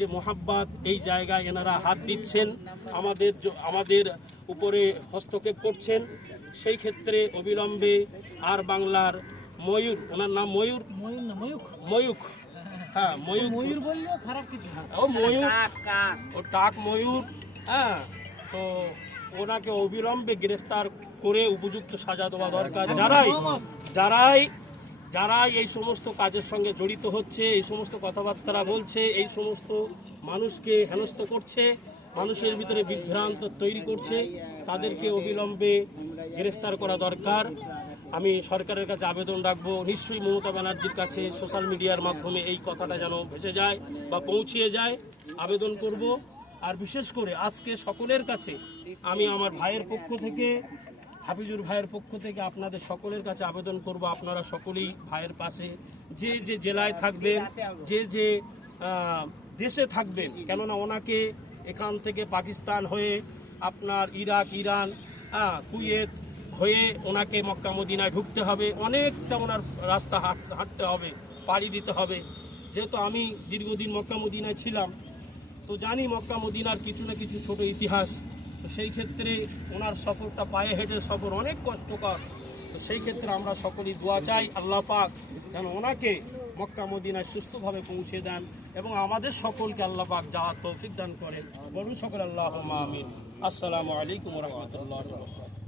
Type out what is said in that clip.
যে মোহাব্বত, এই জায়গায় এনারা হাত দিচ্ছেন, আমাদের উপরে হস্তক্ষেপ করছেন, সেই ক্ষেত্রে অবিলম্বে আর বাংলার ময়ূর, ওনার নাম ময়ূর, ময়ূক, হ্যাঁ ময়ূর বললেও খারাপ কিছু, ও ময়ূর, ও টাক ময়ূর, হ্যাঁ, তো ওনাকে অবিলম্বে গ্রেফতার করে উপযুক্ত সাজা দেওয়া দরকার। যারাই এই সমস্ত কাজের সঙ্গে জড়িত হচ্ছে, এই সমস্ত কথাবার্তা বলছে, এই সমস্ত মানুষকে হেনস্থ করছে, মানুষের ভিতরে বিভ্রান্ত তৈরি করছে, তাদেরকে অবিলম্বে গ্রেফতার করা দরকার। আমি সরকারের কাছে আবেদন রাখবো, নিশ্চয়ই মমতা ব্যানার্জির কাছে সোশ্যাল মিডিয়ার মাধ্যমে এই কথাটা যেন ভেসে যায় বা পৌঁছিয়ে যায়, আবেদন করব। আর বিশেষ করে আজকে সকলের কাছে আমি আমার ভাইয়ের পক্ষ থেকে, হাফিজুর ভাইয়ের পক্ষ থেকে আপনাদের সকলের কাছে আবেদন করব, আপনারা সকলেই ভাইয়ের পাশে, যে যে জেলায় থাকবেন, যে যে দেশে থাকবেন, কেননা ওনাকে এখান থেকে পাকিস্তান হয়ে আপনার ইরাক, ইরান, কুয়েত হয়ে ওনাকে মক্কা মদিনায় ঢুকতে হবে, অনেকটা ওনার রাস্তা হাঁটতে হবে, পাড়ি দিতে হবে। যেহেতু আমি দীর্ঘদিন মক্কা মদিনায় ছিলাম, তো জানি মক্কা মদিনার কিছু না কিছু ছোট ইতিহাস। তো সেই ক্ষেত্রে ওনার সফরটা পায়ে হেঁটে সফর অনেক কষ্টকর। তো সেই ক্ষেত্রে আমরা সকলেই দোয়া চাই, আল্লাহ পাক যেন ওনাকে মক্কা মদিনায় সুস্থভাবে পৌঁছে দেন এবং আমাদের সকলকে আল্লাহ পাক যাওয়ার তৌফিক দান করেন। বলুন সকল আল্লাহুম্মা আমিন। আসসালামু আলাইকুম ওয়া রাহমাতুল্লাহি ওয়া বারাকাতুহু।